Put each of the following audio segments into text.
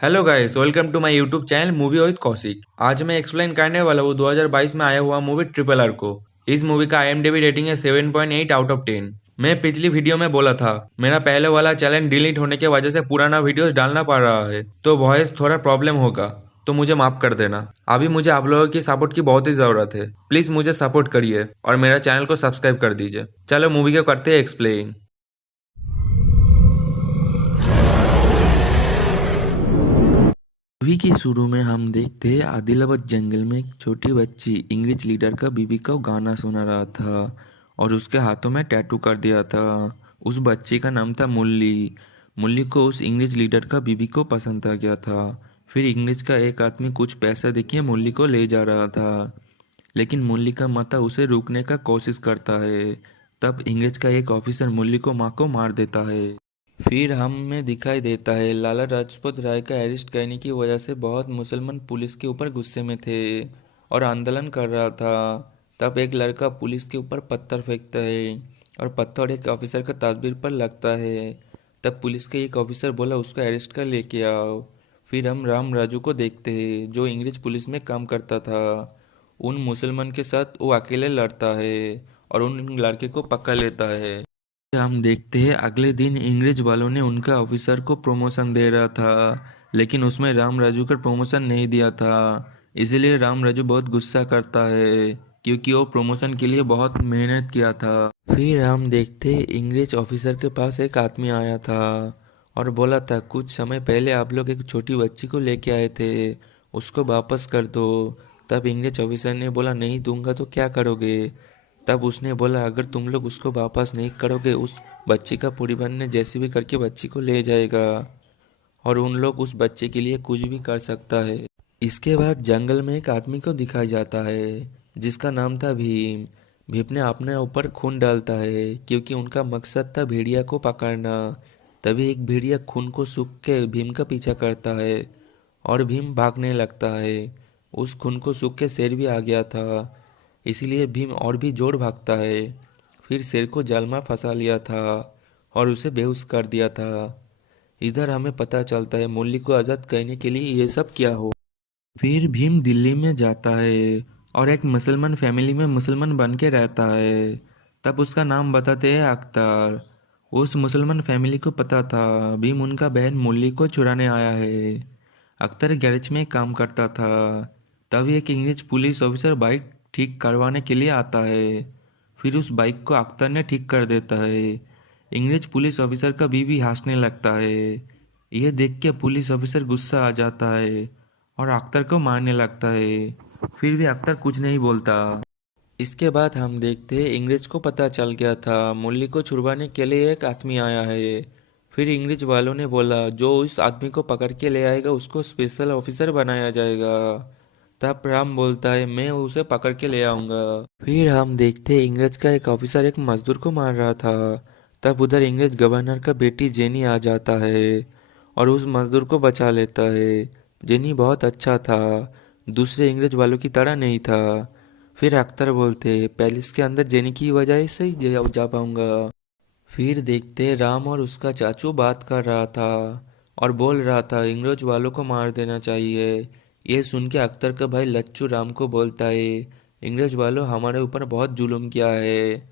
Hello guys, welcome to my YouTube channel movie with Kaushik. आज मैं explain करने वाला हूँ 2022 में आया हुआ मूवी ट्रिपल आर को। इस मूवी का IMDb रेटिंग है 7.8 आउट ऑफ 10। मैं पिछली वीडियो में बोला था मेरा पहले वाला चैनल डिलीट होने की वजह से पुराना वीडियोस डालना पड़ रहा है, तो वॉइस थोड़ा प्रॉब्लम होगा, तो मुझे माफ कर देना। अभी मुझे आप लोगों की सपोर्ट की बहुत ही जरूरत है। प्लीज मुझे सपोर्ट करिए और मेरा चैनल को सब्सक्राइब कर दीजिए। चलो मूवी को करते हैं एक्सप्लेन। मूवी के शुरू में हम देखते हैं आदिलाबाद जंगल में एक छोटी बच्ची इंग्लिश लीडर का बीबी को गाना सुना रहा था और उसके हाथों में टैटू कर दिया था। उस बच्ची का नाम था मुरली। मुरली को उस इंग्लिश लीडर का बीबी को पसंद आ गया था। फिर इंग्लिश का एक आदमी कुछ पैसा देके मुरली को ले जा रहा था, लेकिन मुरली का माता उसे रोकने का कोशिश करता है। तब इंग्लिश का एक ऑफिसर मुरली को माँ को मार देता है। फिर हमें दिखाई देता है लाला लाजपत राय का अरेस्ट करने की वजह से बहुत मुसलमान पुलिस के ऊपर गुस्से में थे और आंदोलन कर रहा था। तब एक लड़का पुलिस के ऊपर पत्थर फेंकता है और पत्थर एक ऑफिसर का तस्वीर पर लगता है। तब पुलिस के एक ऑफिसर बोला उसको अरेस्ट कर लेके आओ। फिर हम राम राजू को देखते हैं जो इंग्लिश पुलिस में काम करता था। उन मुसलमान के साथ वो अकेले लड़ता है और उन लड़के को पकड़ लेता है। हम देखते हैं अगले दिन इंग्लिश वालों ने उनका ऑफिसर को प्रमोशन दे रहा था, लेकिन उसमें राम राजू का प्रमोशन नहीं दिया था। इसीलिए राम राजू बहुत गुस्सा करता है क्योंकि वो प्रमोशन के लिए बहुत मेहनत किया था। फिर हम देखते हैं इंग्लिश ऑफिसर के पास एक आदमी आया था और बोला था कुछ समय पहले आप लोग एक छोटी बच्ची को लेके आए थे, उसको वापस कर दो। तब इंग्लिश ऑफिसर ने बोला नहीं दूंगा तो क्या करोगे। तब उसने बोला अगर तुम लोग उसको वापस नहीं करोगे उस बच्ची का परिवार ने जैसे भी करके बच्ची को ले जाएगा और उन लोग उस बच्चे के लिए कुछ भी कर सकता है। इसके बाद जंगल में एक आदमी को दिखाया जाता है जिसका नाम था भीम। भीम ने अपने ऊपर खून डालता है क्योंकि उनका मकसद था भेड़िया को पकड़ना। तभी एक भेड़िया खून को सूख के भीम का पीछा करता है और भीम भागने लगता है। उस खून को सूख के शेर भी आ गया था, इसीलिए भीम और भी जोर भागता है। फिर शेर को जाल में फंसा लिया था और उसे बेहोश कर दिया था। इधर हमें पता चलता है मुरली को आज़ाद करने के लिए ये सब किया हो। फिर भीम दिल्ली में जाता है और एक मुसलमान फैमिली में मुसलमान बन के रहता है। तब उसका नाम बताते हैं अख्तर। उस मुसलमान फैमिली को पता था भीम उनका बहन मुरली को चुराने आया है। अख्तर गैरेज में काम करता था। तभी एक इंग्लिश पुलिस ऑफिसर बाइक ठीक करवाने के लिए आता है। फिर उस बाइक को अख्तर ने ठीक कर देता है। इंग्लिश पुलिस ऑफिसर का बीवी हंसने लगता है। यह देख के पुलिस ऑफिसर गुस्सा आ जाता है और अख्तर को मारने लगता है। फिर भी अख्तर कुछ नहीं बोलता। इसके बाद हम देखते हैं इंग्लिश को पता चल गया था मुरली को छुड़वाने के लिए एक आदमी आया है। फिर इंग्लिश वालों ने बोला जो उस आदमी को पकड़ के ले आएगा उसको स्पेशल ऑफिसर बनाया जाएगा। तब राम बोलता है मैं उसे पकड़ के ले आऊँगा। फिर हम देखते हैं इंग्लिश का एक ऑफिसर एक मजदूर को मार रहा था। तब उधर इंग्लिश गवर्नर का बेटी जेनी आ जाता है और उस मजदूर को बचा लेता है। जेनी बहुत अच्छा था, दूसरे इंग्लिश वालों की तरह नहीं था। फिर अख्तर बोलते पैलेस के अंदर जेनी की वजह से ही जा पाऊंगा। फिर देखते राम और उसका चाचू बात कर रहा था और बोल रहा था इंग्रज वालों को मार देना चाहिए। ये सुन के अख्तर का भाई लच्चू राम को बोलता है इंग्रज वालों हमारे ऊपर बहुत जुल्म किया है,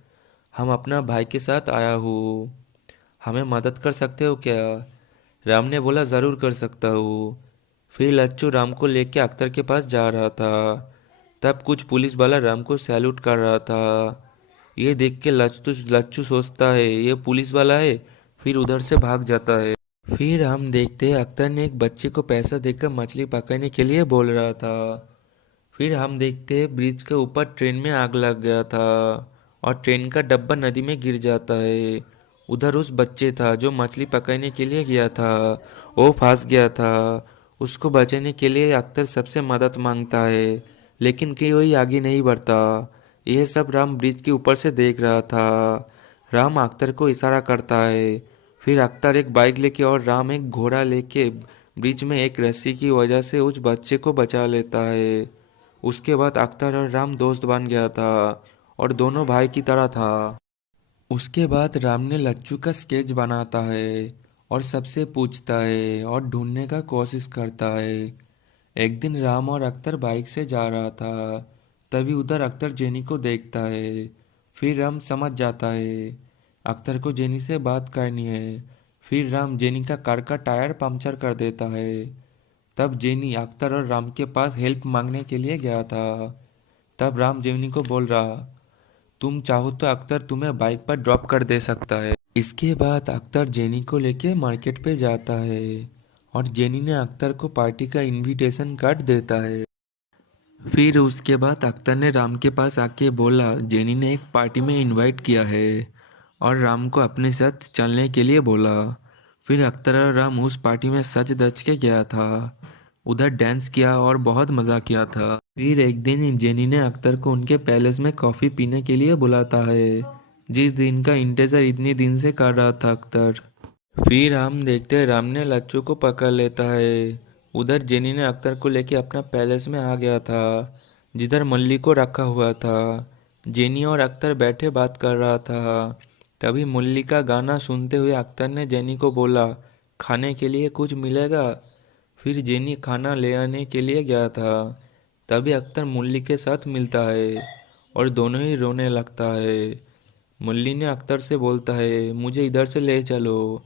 हम अपना भाई के साथ आया हूँ, हमें मदद कर सकते हो क्या। राम ने बोला ज़रूर कर सकता हूँ। फिर लच्चू राम को लेके अख्तर के पास जा रहा था। तब कुछ पुलिस वाला राम को सैल्यूट कर रहा था। ये देख के लच्चू लच्चू सोचता है ये पुलिस वाला है, फिर उधर से भाग जाता है। फिर हम देखते हैं अख्तर ने एक बच्चे को पैसा देकर मछली पकड़ने के लिए बोल रहा था। फिर हम देखते हैं ब्रिज के ऊपर ट्रेन में आग लग गया था और ट्रेन का डब्बा नदी में गिर जाता है। उधर उस बच्चे था जो मछली पकड़ने के लिए गया था, वो फंस गया था। उसको बचाने के लिए अख्तर सबसे मदद मांगता है, लेकिन कोई आगे नहीं बढ़ता। यह सब राम ब्रिज के ऊपर से देख रहा था। राम अख्तर को इशारा करता है। फिर अख्तर एक बाइक लेके और राम एक घोड़ा लेके ब्रिज में एक रस्सी की वजह से उस बच्चे को बचा लेता है। उसके बाद अख्तर और राम दोस्त बन गया था और दोनों भाई की तरह था। उसके बाद राम ने लच्चू का स्केच बनाता है और सबसे पूछता है और ढूंढने का कोशिश करता है। एक दिन राम और अख्तर बाइक से जा रहा था। तभी उधर अख्तर जेनी को देखता है। फिर राम समझ जाता है अख्तर को जेनी से बात करनी है। फिर राम जेनी का कार का टायर पंक्चर कर देता है। तब जेनी अख्तर और राम के पास हेल्प मांगने के लिए गया था। तब राम जेनी को बोल रहा, तुम चाहो तो अख्तर तुम्हें बाइक पर ड्रॉप कर दे सकता है। इसके बाद अख्तर जेनी को लेके मार्केट पे जाता है और जेनी ने अख्तर को पार्टी का इनविटेशन कार्ड देता है। फिर उसके बाद अख्तर ने राम के पास आके बोला जेनी ने एक पार्टी में इनवाइट किया है और राम को अपने साथ चलने के लिए बोला। फिर अख्तर और राम उस पार्टी में सज धज के गया था। उधर डांस किया और बहुत मज़ा किया था। फिर एक दिन जेनी ने अख्तर को उनके पैलेस में कॉफ़ी पीने के लिए बुलाता है, जिस दिन का इंतज़ार इतने दिन से कर रहा था अख्तर। फिर हम देखते हैं राम ने लच्चू को पकड़ लेता है। उधर जेनी ने अख्तर को लेके अपना पैलेस में आ गया था, जिधर मल्ली को रखा हुआ था। जेनी और अख्तर बैठे बात कर रहा था। तभी मुरली का गाना सुनते हुए अख्तर ने जेनी को बोला, खाने के लिए कुछ मिलेगा। फिर जेनी खाना ले आने के लिए गया था। तभी अख्तर मुरली के साथ मिलता है और दोनों ही रोने लगता है। मुरली ने अख्तर से बोलता है, मुझे इधर से ले चलो।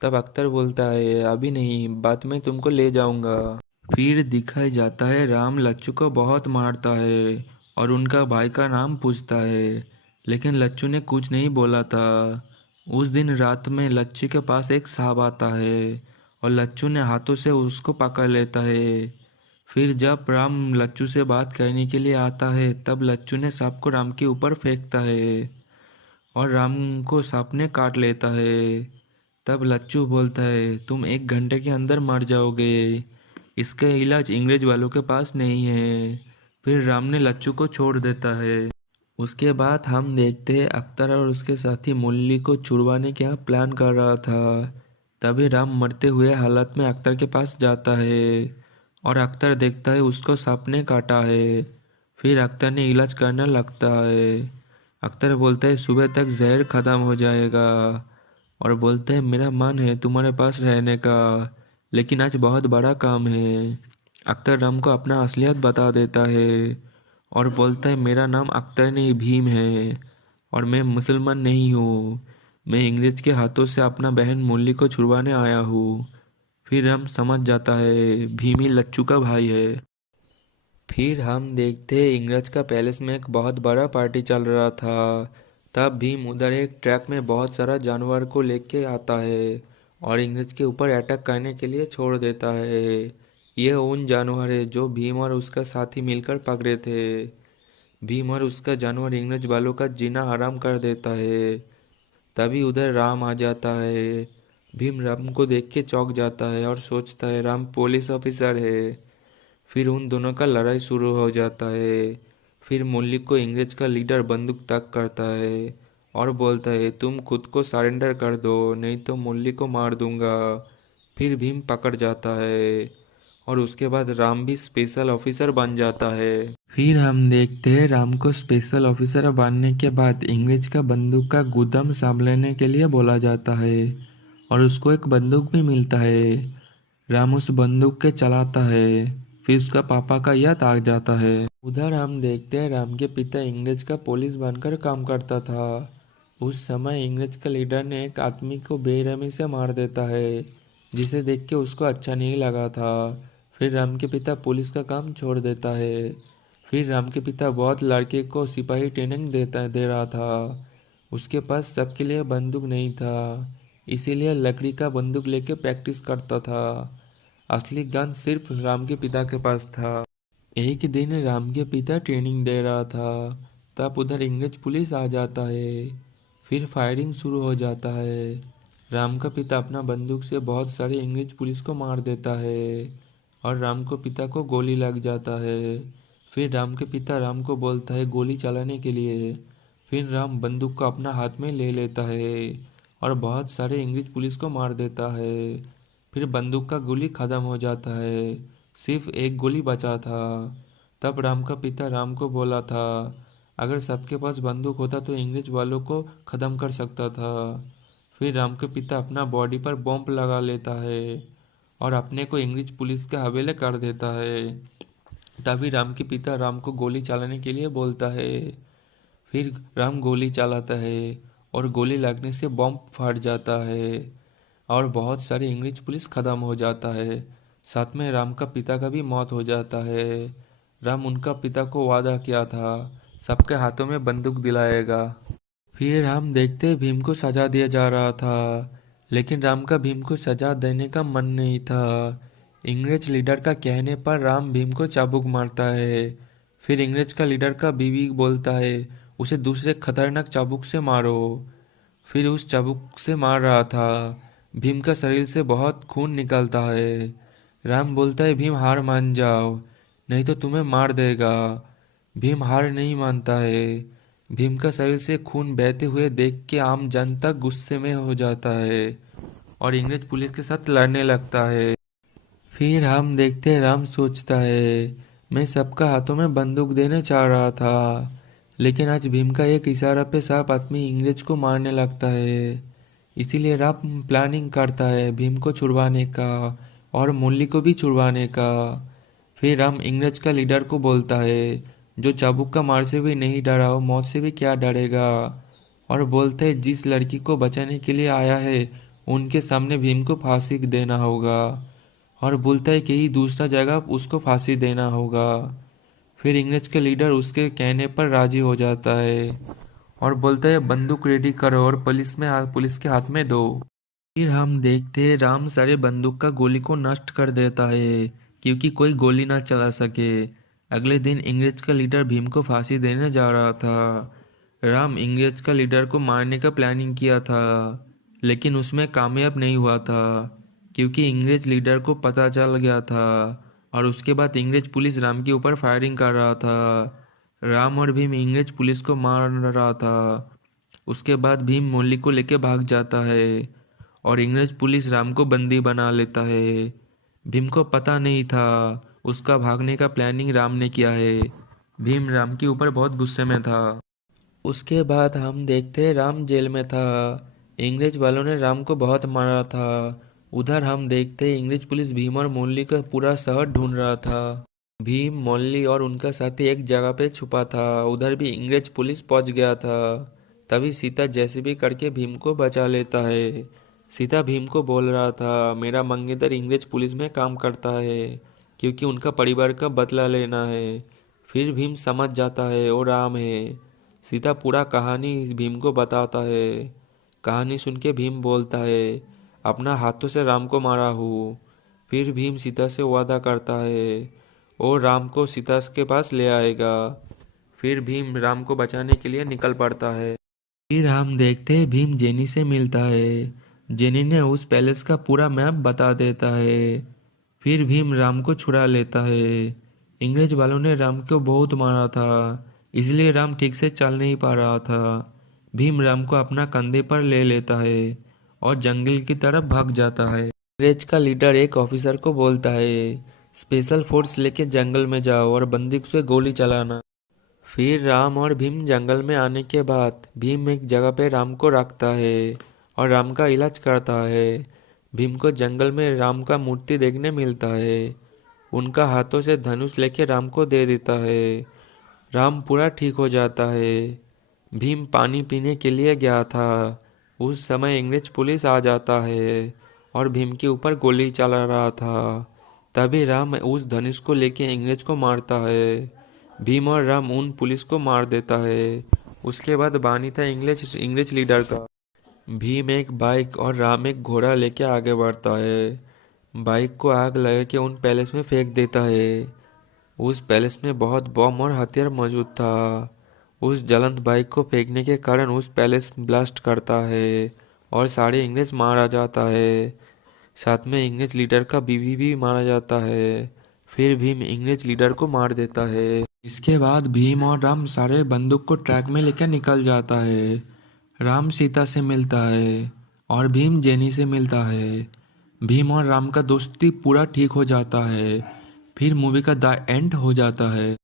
तब अख्तर बोलता है, अभी नहीं, बाद में तुमको ले जाऊंगा। फिर दिखाई जाता है राम लच्चू को बहुत मारता है और उनका भाई का नाम पूछता है, लेकिन लच्चू ने कुछ नहीं बोला था। उस दिन रात में लच्चू के पास एक सांप आता है और लच्चू ने हाथों से उसको पकड़ लेता है। फिर जब राम लच्चू से बात करने के लिए आता है, तब लच्चू ने सांप को राम के ऊपर फेंकता है और राम को सांप ने काट लेता है। तब लच्चू बोलता है, तुम 1 घंटे के अंदर मर जाओगे, इसका इलाज अंग्रेज वालों के पास नहीं है। फिर राम ने लच्चू को छोड़ देता है। उसके बाद हम देखते हैं अख्तर और उसके साथी मुरली को छुड़वाने का प्लान कर रहा था। तभी राम मरते हुए हालत में अख्तर के पास जाता है और अख्तर देखता है उसको सांप ने काटा है। फिर अख्तर ने इलाज करने लगता है। अख्तर बोलता है सुबह तक जहर ख़त्म हो जाएगा और बोलता है मेरा मन है तुम्हारे पास रहने का, लेकिन आज बहुत बड़ा काम है। अख्तर राम को अपना असलियत बता देता है और बोलता है मेरा नाम अख्तर नहीं भीम है और मैं मुसलमान नहीं हूँ। मैं इंग्रेज के हाथों से अपना बहन मुरली को छुड़वाने आया हूँ। फिर हम समझ जाता है भीम ही लच्चू का भाई है। फिर हम देखते हैं इंग्रज का पैलेस में एक बहुत बड़ा पार्टी चल रहा था। तब भीम उधर एक ट्रक में बहुत सारा जानवर को लेके आता है और इंग्रज के ऊपर अटैक करने के लिए छोड़ देता है। ये उन जानवर है जो भीम और उसका साथी मिलकर पकड़े थे। भीम और उसका जानवर इंग्रज वालों का जीना हराम कर देता है। तभी उधर राम आ जाता है। भीम राम को देख के चौंक जाता है और सोचता है राम पुलिस ऑफिसर है। फिर उन दोनों का लड़ाई शुरू हो जाता है। फिर मुरली को इंग्रज का लीडर बंदूक ताक करता है और बोलता है तुम खुद को सरेंडर कर दो, नहीं तो मुरली को मार दूंगा। फिर भीम पकड़ जाता है और उसके बाद राम भी स्पेशल ऑफिसर बन जाता है। फिर हम देखते हैं राम को स्पेशल ऑफिसर बनने के बाद इंग्रज का बंदूक का गुदाम संभालने के लिए बोला जाता है और उसको एक बंदूक भी मिलता है। राम उस बंदूक के चलाता है। फिर उसका पापा का याद आ जाता है। उधर हम देखते हैं राम के पिता इंग्रज का पुलिस बनकर काम करता था। उस समय इंग्रज का लीडर ने एक आदमी को बेरहमी से मार देता है, जिसे देख के उसको अच्छा नहीं लगा था। फिर राम के पिता पुलिस का काम छोड़ देता है। फिर राम के पिता बहुत लड़के को सिपाही ट्रेनिंग दे रहा था। उसके पास सबके लिए बंदूक नहीं था, इसीलिए लकड़ी का बंदूक लेके प्रैक्टिस करता था। असली गन सिर्फ राम के पिता के पास था। एक दिन राम के पिता ट्रेनिंग दे रहा था। तब उधर इंग्रज पुलिस आ जाता है। फिर फायरिंग शुरू हो जाता है। राम का पिता अपना बंदूक से बहुत सारे इंग्रज पुलिस को मार देता है और राम को पिता को गोली लग जाता है। फिर राम के पिता राम को बोलता है गोली चलाने के लिए। फिर राम बंदूक को अपना हाथ में ले लेता है और बहुत सारे इंग्रज पुलिस को मार देता है। फिर बंदूक का गोली खत्म हो जाता है, सिर्फ एक गोली बचा था। तब राम का पिता राम को बोला था, अगर सबके पास बंदूक होता तो इंग्रज वालों को ख़त्म कर सकता था। फिर राम के पिता अपना बॉडी पर बॉम्ब लगा लेता है और अपने को इंग्लिश पुलिस के हवाले कर देता है। तभी राम के पिता राम को गोली चलाने के लिए बोलता है। फिर राम गोली चलाता है और गोली लगने से बॉम्ब फट जाता है और बहुत सारे इंग्लिश पुलिस ख़त्म हो जाता है। साथ में राम का पिता का भी मौत हो जाता है। राम उनका पिता को वादा किया था सबके हाथों में बंदूक दिलाएगा। फिर हम देखते भीम को सजा दिया जा रहा था, लेकिन राम का भीम को सजा देने का मन नहीं था। इंग्रज लीडर का कहने पर राम भीम को चाबुक मारता है। फिर इंग्रज का लीडर का बीवी बोलता है उसे दूसरे खतरनाक चाबुक से मारो। फिर उस चाबुक से मार रहा था। भीम का शरीर से बहुत खून निकलता है। राम बोलता है भीम हार मान जाओ, नहीं तो तुम्हें मार देगा। भीम हार नहीं मानता है। भीम का शरीर से खून बहते हुए देख के आम जनता गुस्से में हो जाता है और इंग्रज पुलिस के साथ लड़ने लगता है। फिर हम देखते हैं राम सोचता है मैं सबका हाथों में बंदूक देने चाह रहा था, लेकिन आज भीम का एक इशारा पे सब आदमी इंग्रज को मारने लगता है। इसीलिए राम प्लानिंग करता है भीम को छुड़वाने का और मुरली को भी छुड़वाने का। फिर राम इंग्रज का लीडर को बोलता है जो चाबुक का मार से भी नहीं डरा हो मौत से भी क्या डरेगा, और बोलते है जिस लड़की को बचाने के लिए आया है उनके सामने भीम को फांसी देना होगा, और बोलता है कि ही दूसरा जगह उसको फांसी देना होगा। फिर इंग्रज के लीडर उसके कहने पर राजी हो जाता है और बोलता है बंदूक रेडी करो और पुलिस के हाथ में दो। फिर हम देखते हैं राम सारे बंदूक का गोली को नष्ट कर देता है क्योंकि कोई गोली ना चला सके। अगले दिन इंग्रज का लीडर भीम को फांसी देने जा रहा था। राम इंग्रज का लीडर को मारने का प्लानिंग किया था, लेकिन उसमें कामयाब नहीं हुआ था क्योंकि इंग्रज लीडर को पता चल गया था और उसके बाद इंग्रज पुलिस राम के ऊपर फायरिंग कर रहा था। राम और भीम इंग्रज पुलिस को मार रहा था। उसके बाद भीम मुरली को लेके भाग जाता है और इंग्रज पुलिस राम को बंदी बना लेता है। भीम को पता नहीं था उसका भागने का प्लानिंग राम ने किया है। भीम राम के ऊपर बहुत गुस्से में था। उसके बाद हम देखते हैं राम जेल में था। इंग्रज वालों ने राम को बहुत मारा था। उधर हम देखते हैं इंग्रज पुलिस भीम और मुरली का पूरा शहर ढूंढ रहा था। भीम, मुरली और उनका साथी एक जगह पे छुपा था। उधर भी इंग्रज पुलिस पहुंच गया था। तभी सीता जैसे भी करके भीम को बचा लेता है। सीता भीम को बोल रहा था मेरा मंगेतर इंग्रज पुलिस में काम करता है क्योंकि उनका परिवार का बदला लेना है। फिर भीम समझ जाता है वो राम है। सीता पूरा कहानी भीम को बताता है। कहानी सुन के भीम बोलता है अपना हाथों से राम को मारा हूँ। फिर भीम सीता से वादा करता है और राम को सीता के पास ले आएगा। फिर भीम राम को बचाने के लिए निकल पड़ता है। फिर हम देखते हैं भीम जेनी से मिलता है। जेनी ने उस पैलेस का पूरा मैप बता देता है। फिर भीम राम को छुड़ा लेता है। इंग्रज वालों ने राम को बहुत मारा था, इसलिए राम ठीक से चल नहीं पा रहा था। भीम राम को अपना कंधे पर ले लेता है और जंगल की तरफ भाग जाता है। अंग्रेज का लीडर एक ऑफिसर को बोलता है स्पेशल फोर्स लेके जंगल में जाओ और बंदूक से गोली चलाना। फिर राम और भीम जंगल में आने के बाद भीम एक जगह पे राम को रखता है और राम का इलाज करता है। भीम को जंगल में राम का मूर्ति देखने मिलता है। उनका हाथों से धनुष लेके राम को दे देता है। राम पूरा ठीक हो जाता है। भीम पानी पीने के लिए गया था। उस समय इंग्रज पुलिस आ जाता है और भीम के ऊपर गोली चला रहा था। तभी राम उस धनुष को लेके इंग्रज को मारता है। भीम और राम उन पुलिस को मार देता है। उसके बाद बानी था इंग्लिश लीडर का। भीम एक बाइक और राम एक घोड़ा लेके आगे बढ़ता है। बाइक को आग लगा के उन पैलेस में फेंक देता है। उस पैलेस में बहुत बम और हथियार मौजूद था। उस जलंत बाइक को फेंकने के कारण उस पैलेस ब्लास्ट करता है और सारे इंग्लिश मारा जाता है। साथ में इंग्लिश लीडर का बीवी भी मारा जाता है। फिर भीम इंग्लिश लीडर को मार देता है। इसके बाद भीम और राम सारे बंदूक को ट्रैक में लेकर निकल जाता है। राम सीता से मिलता है और भीम जेनी से मिलता है। भीम और राम का दोस्ती पूरा ठीक हो जाता है। फिर मूवी का द एंड हो जाता है।